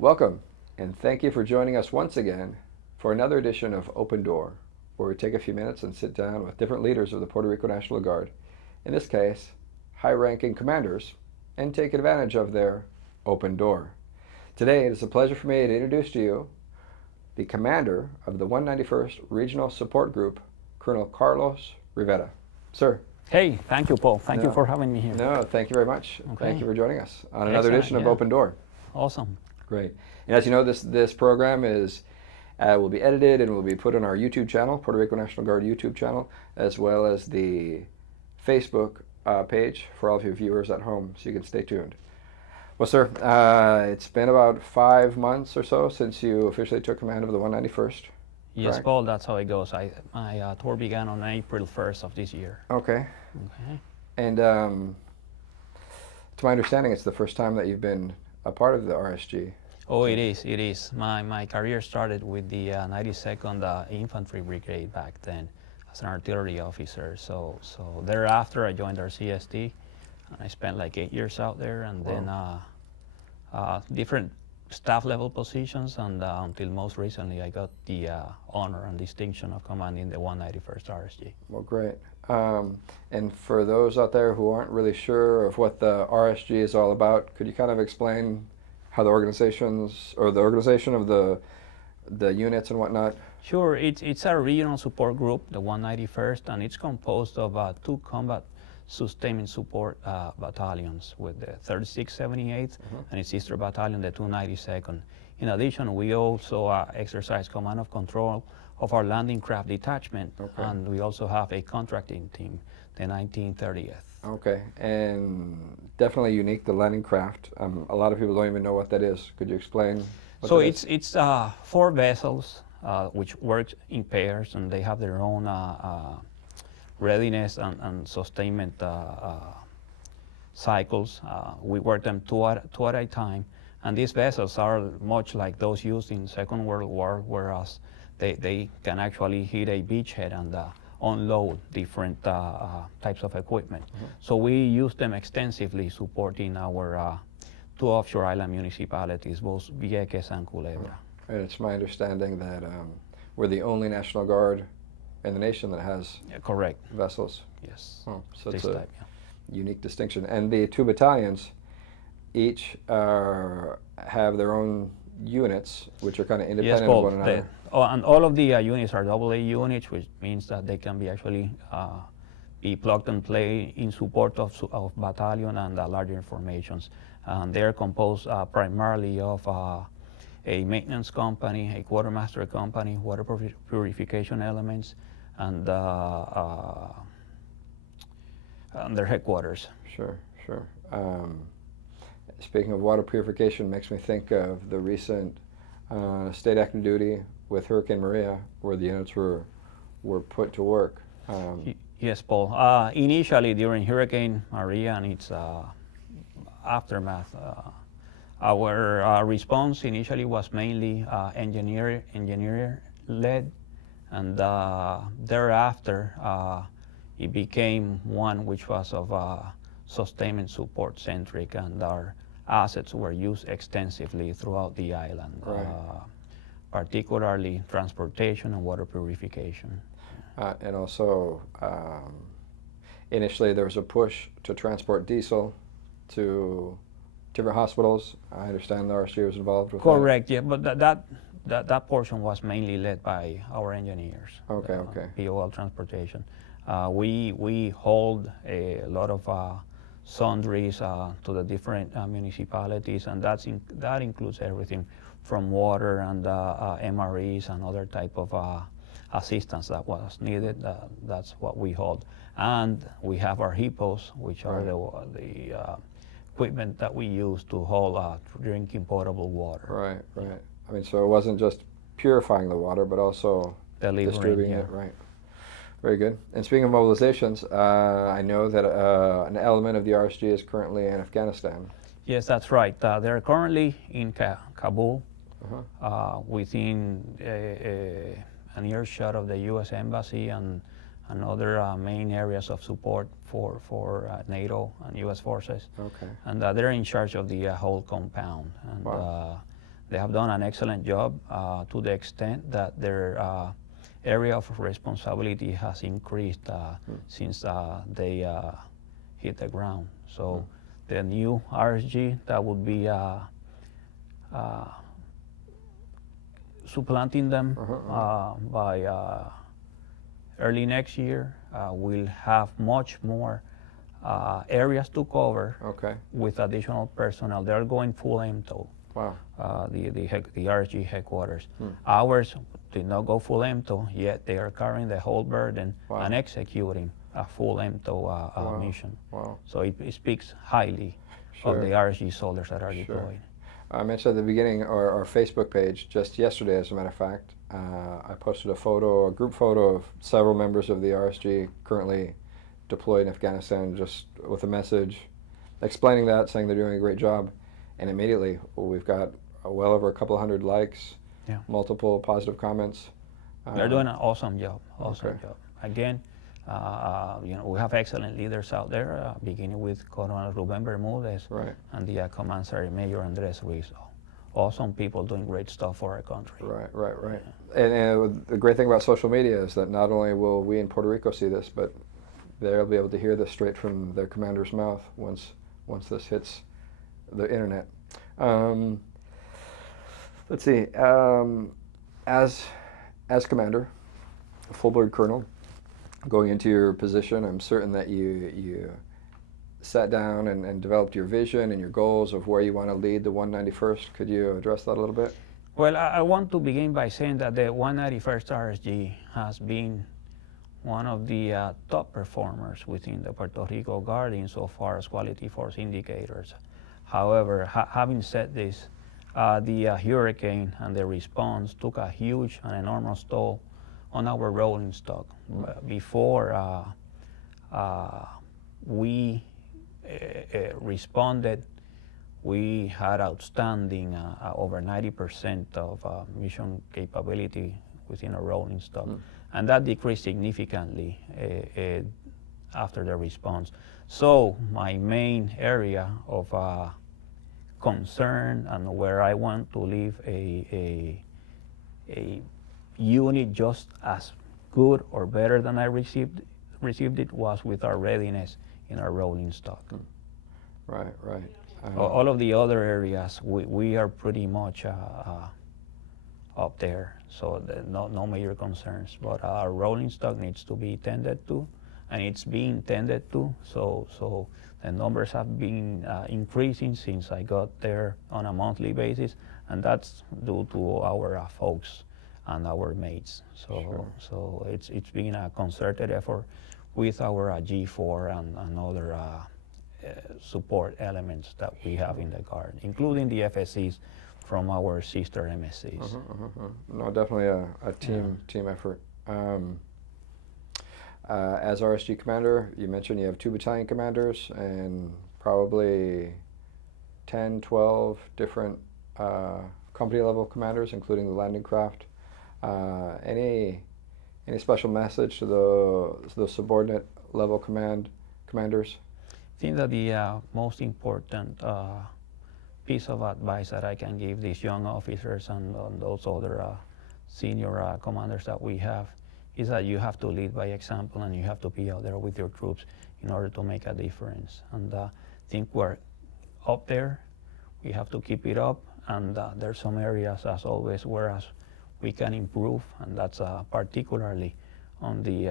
Welcome, and thank you for joining us once again for another edition of Open Door, where we take a few minutes and sit down with different leaders of the Puerto Rico National Guard, in this case, high-ranking commanders, and take advantage of their open door. Today, it is a pleasure for me to introduce to you the commander of the 191st Regional Support Group, Col Carlos Rivera. Sir. Hey, thank you, Paul. Thank you for having me here. No, thank you very much. Okay. Thank you for joining us on another edition of Open Door. Awesome. Great. And as you know, this program will be edited and will be put on our YouTube channel, Puerto Rico National Guard YouTube channel, as well as the Facebook page for all of you viewers at home, so you can stay tuned. Well, sir, it's been about 5 months or so since you officially took command of the 191st. Yes, correct? Paul, that's how it goes. My tour began on April 1st of this year. Okay. Okay. And to my understanding, it's the first time that you've been a part of the RSG. Oh, it is. My career started with the 92nd Infantry Brigade back then as an artillery officer. So thereafter, I joined our CST, and I spent like 8 years out there, and then different staff level positions, and until most recently, I got the honor and distinction of commanding the 191st RSG. Well, great. And for those out there who aren't really sure of what the RSG is all about, could you kind of explain how the organizations, or the organization of the units and whatnot? Sure. It's a regional support group, the 191st, and it's composed of 2 combat sustainment support battalions with the 36th, 78th, and its sister battalion, the 292nd. In addition, we also exercise command of control of our landing craft detachment, and we also have a contracting team, the 1930th. Okay, and definitely unique, the landing craft. A lot of people don't even know what that is. Could you explain what So that it's 4 vessels which work in pairs, and they have their own readiness and sustainment cycles. We work them two at a time, and these vessels are much like those used in Second World War, whereas they can actually hit a beachhead and unload different types of equipment. So we use them extensively supporting our 2 offshore island municipalities, both Vieques and Culebra. And it's my understanding that we're the only National Guard in the nation that has correct vessels. Yes. Oh, so this it's a type, unique distinction. And the 2 battalions each have their own units, which are kind of independent yes, Paul, of one another. And all of the units are AA units, which means that they can be actually be plug and play in support of battalion and larger formations. And they're composed primarily of a maintenance company, a quartermaster company, water purification elements, and their headquarters. Sure. Speaking of water purification, makes me think of the recent state active duty with Hurricane Maria, where the units were put to work. Yes, Paul. Initially, during Hurricane Maria and its aftermath, our response initially was mainly engineer-led, and thereafter it became one which was of sustainment support-centric, and our assets were used extensively throughout the island, particularly transportation and water purification. And also, initially there was a push to transport diesel to different hospitals. I understand the RSG was involved with Correct, that. yeah, but that portion was mainly led by our engineers. Okay. POL transportation. We hold a lot of sundries to the different municipalities, and that includes everything from water and MREs and other type of assistance that was needed. That's what we hold. And we have our HIPPOs, which are the equipment that we use to hold drinking potable water. Right. I mean, so it wasn't just purifying the water, but also distributing it, right. Very good. And speaking of mobilizations, I know that an element of the RSG is currently in Afghanistan. Yes, that's right. They're currently in Kabul, within an earshot of the U.S. Embassy and other main areas of support for NATO and U.S. forces. Okay. And they're in charge of the whole compound. And They have done an excellent job to the extent that their area of responsibility has increased since they hit the ground. So the new RSG that would be supplanting them by early next year will have much more areas to cover with additional personnel. They're going full MTO. Wow. The RSG headquarters. Ours did not go full MTO, yet they are carrying the whole burden and executing a full MTO mission. Wow. So it speaks highly of the RSG soldiers that are deployed. I mentioned at the beginning our Facebook page just yesterday, as a matter of fact. I posted a group photo of several members of the RSG currently deployed in Afghanistan, just with a message explaining that, saying they're doing a great job. And immediately we've got well over a couple hundred likes, multiple positive comments. They're doing an awesome job. Job. Again, we have excellent leaders out there, beginning with Colonel Rubén Bermúdez and the Command Sergeant Major Andrés Ruiz. Awesome people doing great stuff for our country. Right. And the great thing about social media is that not only will we in Puerto Rico see this, but they'll be able to hear this straight from their commander's mouth once this hits the internet. Let's see. As commander, a full-blood colonel, going into your position, I'm certain that you sat down and developed your vision and your goals of where you want to lead the 191st. Could you address that a little bit? Well, I want to begin by saying that the 191st RSG has been one of the top performers within the Puerto Rico Guard insofar as quality force indicators. However, having said this, the hurricane and the response took a huge and enormous toll on our rolling stock. Before we responded, we had outstanding over 90% of mission capability within a rolling stock. And that decreased significantly after the response. So my main area of concern and where I want to leave a unit just as good or better than I received it was with our readiness in our rolling stock. Right. All of the other areas, we are pretty much up there, so no major concerns. But our rolling stock needs to be tended to, and it's being tended to. So the numbers have been increasing since I got there on a monthly basis, and that's due to our folks and our mates. So it's been a concerted effort with our G4 and other support elements that we have in the Guard, including the FSCs from our sister MSCs. No, definitely a team effort. As RSG commander, you mentioned you have 2 battalion commanders and probably 10, 12 different company level commanders, including the landing craft. Any special message to the subordinate level commanders? I think that the most important piece of advice that I can give these young officers and those other senior commanders that we have is that you have to lead by example, and you have to be out there with your troops in order to make a difference. And I think we're up there. We have to keep it up, and there's some areas, as always, whereas we can improve, and that's particularly on the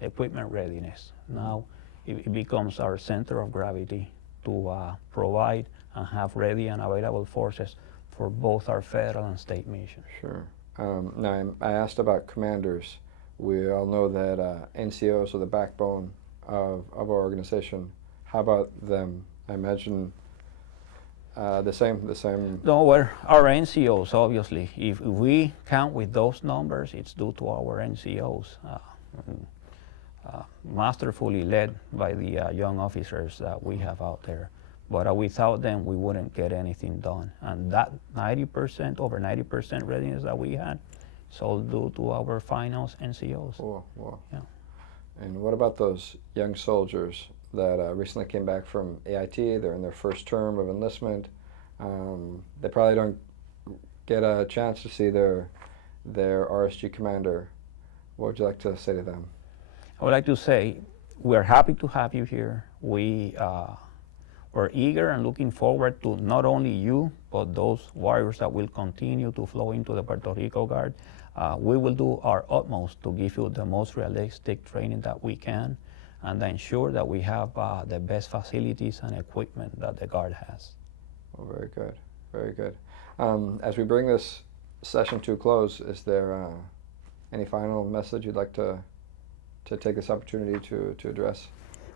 equipment readiness. Now it becomes our center of gravity to provide and have ready and available forces for both our federal and state missions. Sure. Now, I asked about commanders. We all know that NCOs are the backbone of our organization. How about them? I imagine the same. No, well, our NCOs, obviously, if we count with those numbers, it's due to our NCOs, masterfully led by the young officers that we have out there. But without them, we wouldn't get anything done. And that 90%, over 90% readiness that we had, it's all due to our finals NCOs. Wow. Yeah. And what about those young soldiers that recently came back from AIT? They're in their first term of enlistment. They probably don't get a chance to see their RSG commander, what would you like to say to them? I would like to say we're happy to have you here. We're eager and looking forward to not only you, but those warriors that will continue to flow into the Puerto Rico Guard. We will do our utmost to give you the most realistic training that we can and ensure that we have the best facilities and equipment that the Guard has. Well, very good, very good. As we bring this session to a close, is there any final message you'd like to take this opportunity to address?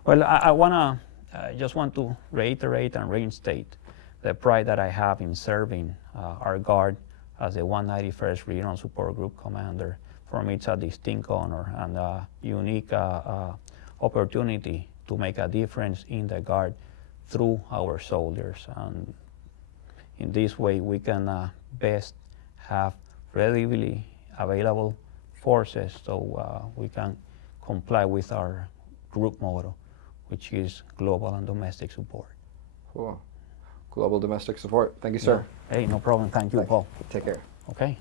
Well, I just want to reiterate and reinstate the pride that I have in serving our Guard as the 191st Regional Support Group Commander. For me, it's a distinct honor and a unique opportunity to make a difference in the Guard through our soldiers. And in this way, we can best have readily available forces so we can comply with our group motto, which is global and domestic support. Cool. Global domestic support. Thank you, sir. Yeah. Hey, no problem. Thank you, Paul. Take care. Okay.